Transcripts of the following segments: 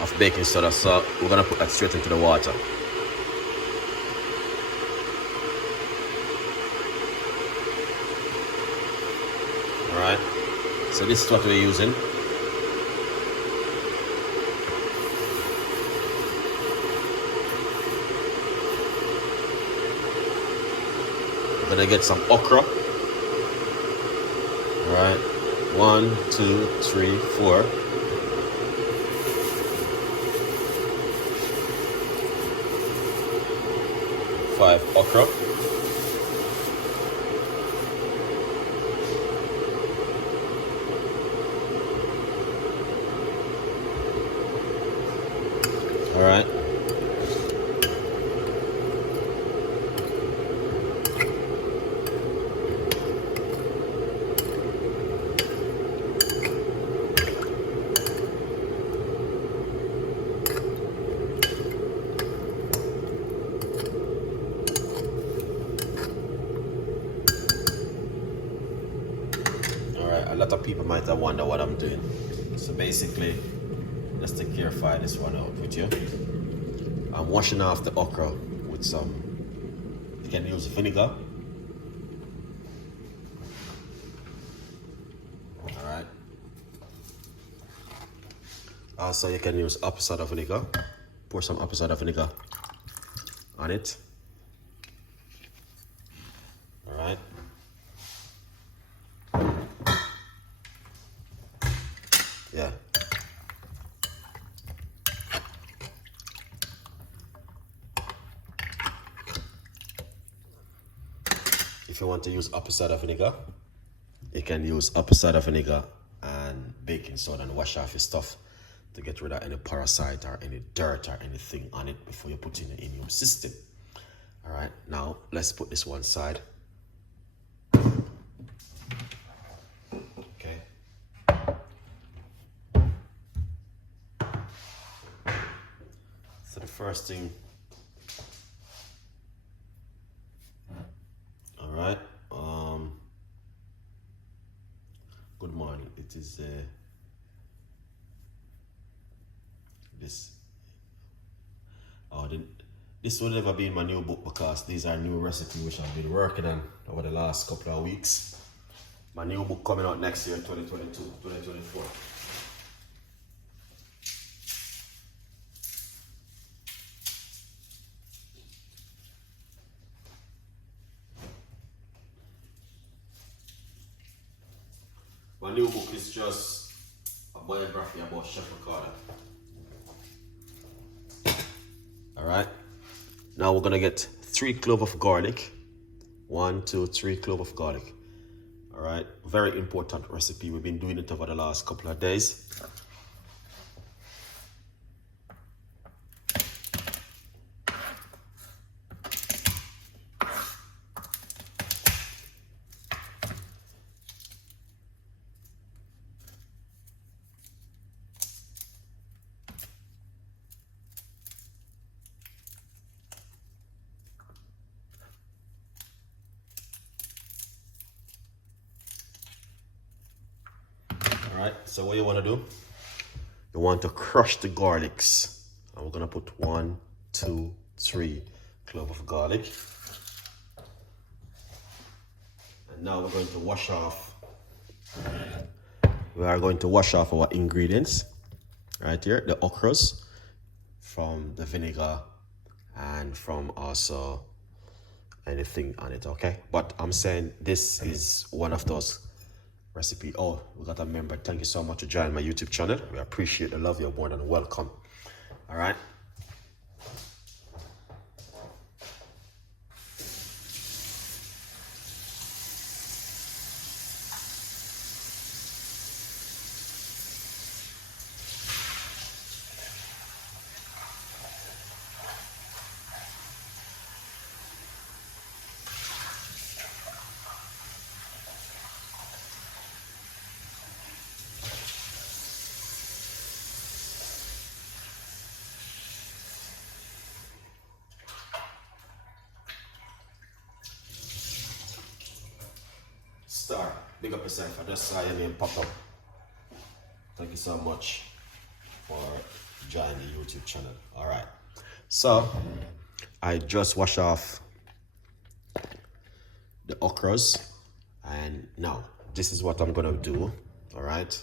of baking soda, so we're gonna put that straight into the water. Alright, so this is what we're using. We're gonna get some okra. Alright, 1, 2, 3, 4. Five okra. All right. A lot of people might have wondered what I'm doing. So basically, let's take care of this one out with you. I'm washing off the okra with some, you can use vinegar. Alright. Also, you can use apple cider vinegar. Pour some apple cider vinegar on it. Alright. Yeah. If you want to use apple cider vinegar, you can use apple cider vinegar and baking soda and wash off your stuff to get rid of any parasite or any dirt or anything on it before you put it in your system. All right, now let's put this one side. Okay. So the first thing, all right. Good morning. It is this. This will never be in my new book because these are new recipes which I've been working on over the last couple of weeks. My new book coming out next year, 2022, 2024. My new book is just a biography about Chef Ricardo. Alright, now we're gonna get 3 cloves of garlic. 1, 2, 3 cloves of garlic. Alright, very important recipe. We've been doing it over the last couple of days. Alright, so what you want to do, you want to crush the garlics. And we're going to put 1, 2, 3 cloves of garlic. And now we're going to wash off. We are going to wash off our ingredients right here, the okras from the vinegar and from also anything on it, okay? But I'm saying this is one of those recipe. Oh, we got a member. Thank you so much for joining my YouTube channel. We appreciate the love. You're more than welcome. All right. Star, big up yourself. I just saw your name pop up. Thank you so much for join the YouTube channel. All right. So I just wash off the okras, and now this is what I'm gonna do. All right.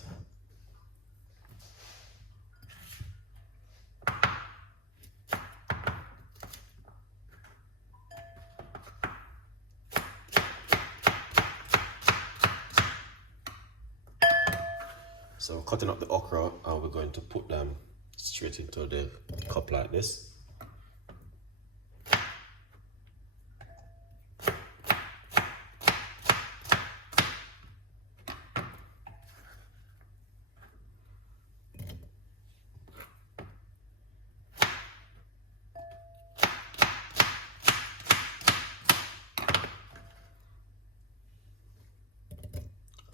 So cutting up the okra, and we're going to put them straight into the cup like this.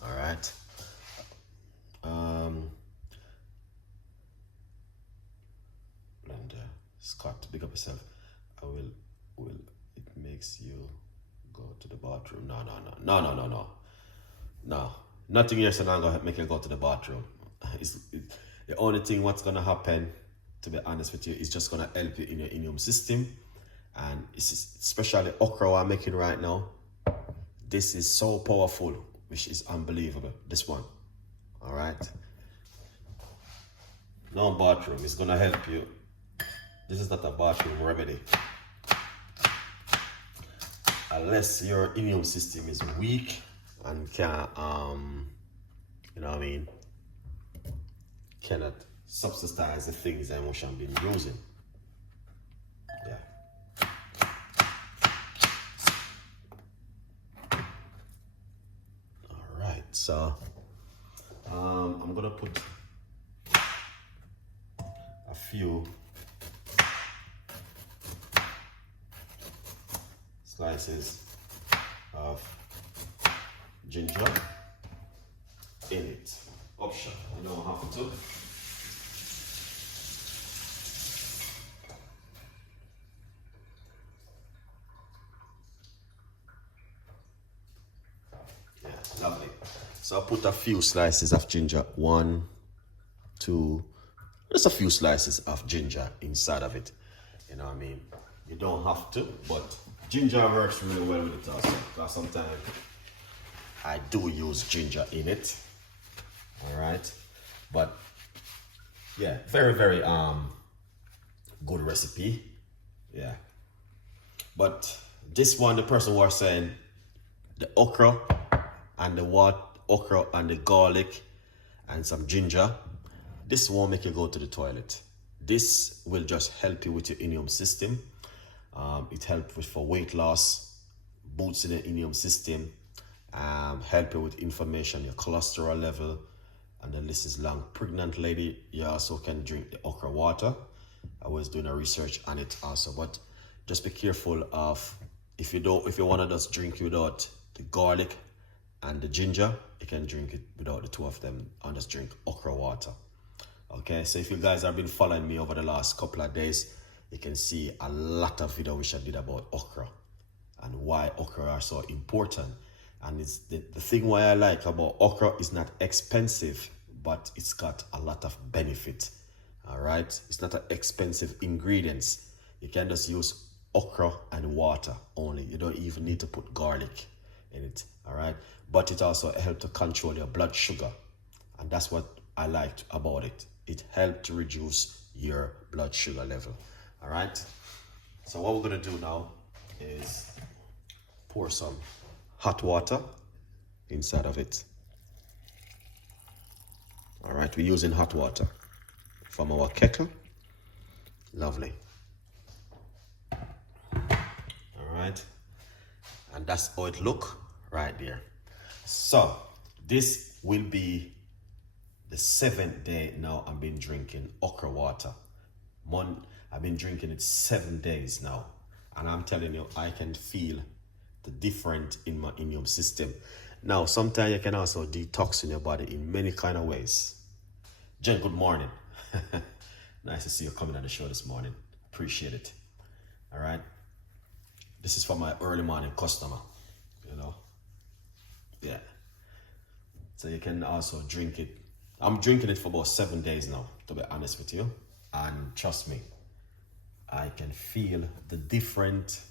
All right. Blender. Scott, big up yourself. Will it makes you go to the bathroom? No. Nothing here so I'm gonna make you go to the bathroom. The only thing what's gonna happen, to be honest with you, is just gonna help you in your immune system. And especially okra I'm making right now. This is so powerful, which is unbelievable. This one. Alright. No bathroom, it's gonna help you. This is not a bathroom remedy. Unless your immune system is weak and can you know what I mean, cannot subsidize the things that which I've been using. Yeah. Alright, so I'm gonna put a few slices of ginger in it. Option, you don't have to. Yeah, lovely. So I put a few slices of ginger, 1, 2, just a few slices of ginger inside of it. You know what I mean? You don't have to, but ginger works really well with it also. Because sometimes I do use ginger in it. Alright. But yeah, very, very good recipe. Yeah. But this one, the person was saying the okra and the garlic and some ginger, this won't make you go to the toilet. This will just help you with your immune system. It helps with for weight loss, boosts in the immune system, help you with inflammation, your cholesterol level, and the list is long. Pregnant lady, you also can drink the okra water. I was doing a research on it also, but just be careful of if you want to just drink without the garlic and the ginger, you can drink it without the two of them and just drink okra water. Okay, so if you guys have been following me over the last couple of days, you can see a lot of video which I did about okra and why okra are so important. And it's the thing why I like about okra is not expensive, but it's got a lot of benefit. All right, it's not an expensive ingredients. You can just use okra and water only. You don't even need to put garlic in it. All right, but it also helps to control your blood sugar, and that's what I liked about it. It helped to reduce your blood sugar level. All right, so what we're gonna do now is pour some hot water inside of it. All right, we're using hot water from our kettle. Lovely. All right, and that's how it look right there. So this will be the 7th day now I've been drinking okra water. I've been drinking it 7 days now, and I'm telling you, I can feel the difference in my immune system. Now, sometimes you can also detox in your body in many kind of ways. Jen, good morning. Nice to see you coming on the show this morning. Appreciate it. All right. This is for my early morning customer, you know. Yeah. So you can also drink it. I'm drinking it for about 7 days now, to be honest with you. And trust me, I can feel the difference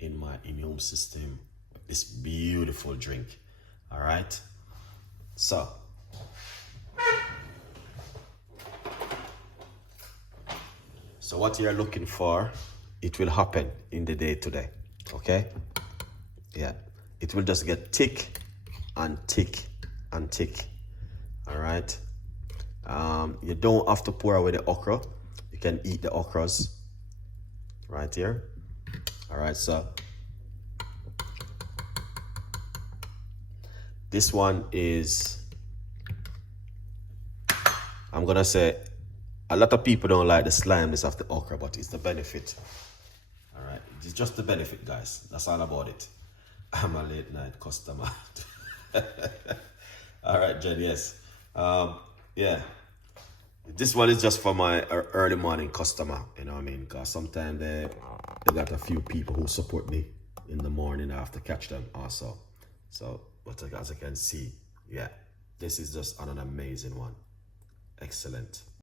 in my immune system with this beautiful drink. All right. So what you're looking for, it will happen in the day today. Okay. Yeah. It will just get thick and thick and thick. All right. You don't have to pour away the okra. You can eat the okras right here. All right. So this one is, I'm gonna say, a lot of people don't like the slimeness of the okra, but it's the benefit. All right, it's just the benefit, guys. That's all about it. I'm a late night customer. All right, Jen. Yes. Yeah. This one is just for my early morning customer. You know what I mean? Because sometimes they got a few people who support me in the morning. I have to catch them also. So, but as I can see, yeah, this is just an amazing one. Excellent.